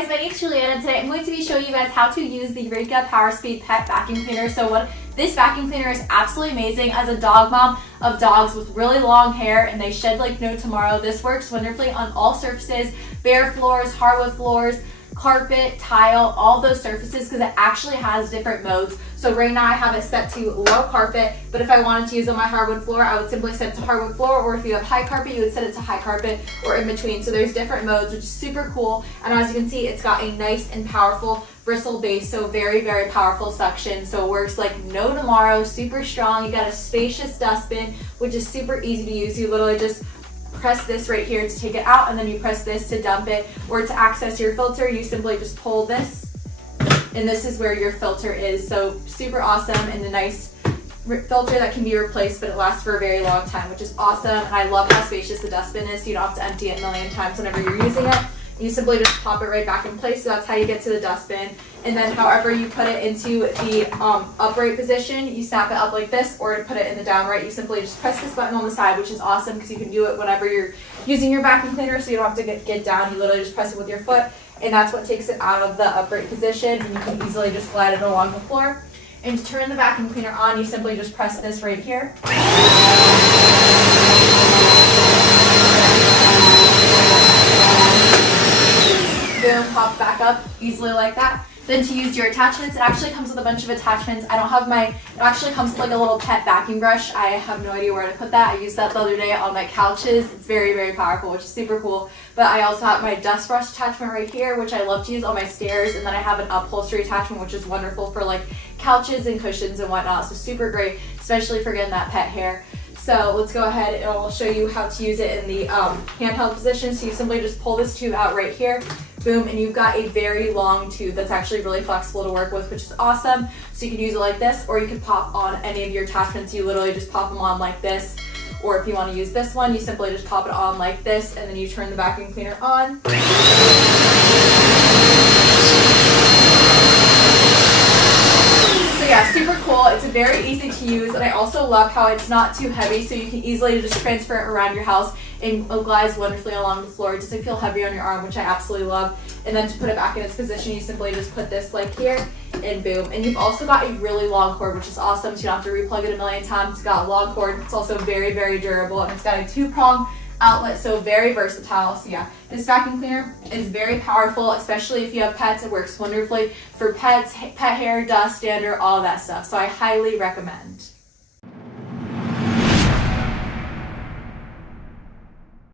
guys, my name is Juliana and today I'm going to be showing you guys how to use the Eureka PowerSpeed Pet Vacuum Cleaner. So this vacuum cleaner is absolutely amazing. As a dog mom of dogs with really long hair and they shed like no tomorrow, this works wonderfully on all surfaces, bare floors, hardwood floors, carpet, tile, all those surfaces, because it actually has different modes. So right now I have it set to low carpet, but if I wanted to use it on my hardwood floor, I would simply set it to hardwood floor, or if you have high carpet, you would set it to high carpet or in between. So there's different modes, which is super cool. And as you can see, it's got a nice and powerful bristle base, so very, very powerful suction. So it works like no tomorrow, super strong. You got a spacious dustbin, which is super easy to use. You literally just press this right here to take it out, and then you press this to dump it, or to access your filter, you simply just pull this, and this is where your filter is. So super awesome, and a nice filter that can be replaced, but it lasts for a very long time, which is awesome. And I love how spacious the dustbin is, so you don't have to empty it a million times whenever you're using it. You simply just pop it right back in place, so that's how you get to the dustbin. And then however you put it into the upright position, you snap it up like this, or to put it in the downright, you simply just press this button on the side, which is awesome because you can do it whenever you're using your vacuum cleaner, so you don't have to get down. You literally just press it with your foot, and that's what takes it out of the upright position, and you can easily just glide it along the floor. And to turn the vacuum cleaner on, you simply just press this right here. Boom, pop back up easily like that. Then to use your attachments, it actually comes with a bunch of attachments. I don't have it actually comes with like a little pet vacuum brush. I have no idea where to put that. I used that the other day on my couches. It's very, very powerful, which is super cool. But I also have my dust brush attachment right here, which I love to use on my stairs. And then I have an upholstery attachment, which is wonderful for like couches and cushions and whatnot. So super great, especially for getting that pet hair. So let's go ahead and I'll show you how to use it in the handheld position. So you simply just pull this tube out right here, boom, and you've got a very long tube that's actually really flexible to work with, which is awesome. So you can use it like this, or you can pop on any of your attachments. You literally just pop them on like this, or if you want to use this one, you simply just pop it on like this, and then you turn the vacuum cleaner on. Yeah, super cool. It's very easy to use, and I also love how it's not too heavy, so you can easily just transfer it around your house, and it glides wonderfully along the floor. It doesn't feel heavy on your arm, which I absolutely love. And then to put it back in its position, you simply just put this like here, and boom. And you've also got a really long cord, which is awesome, so you don't have to replug it a million times. It's got a long cord. It's also very, very durable, and it's got a 2-prong outlet, so very versatile. So yeah, this vacuum cleaner is very powerful, especially if you have pets. It works wonderfully for pets, pet hair, dust, dander, all that stuff. So I highly recommend.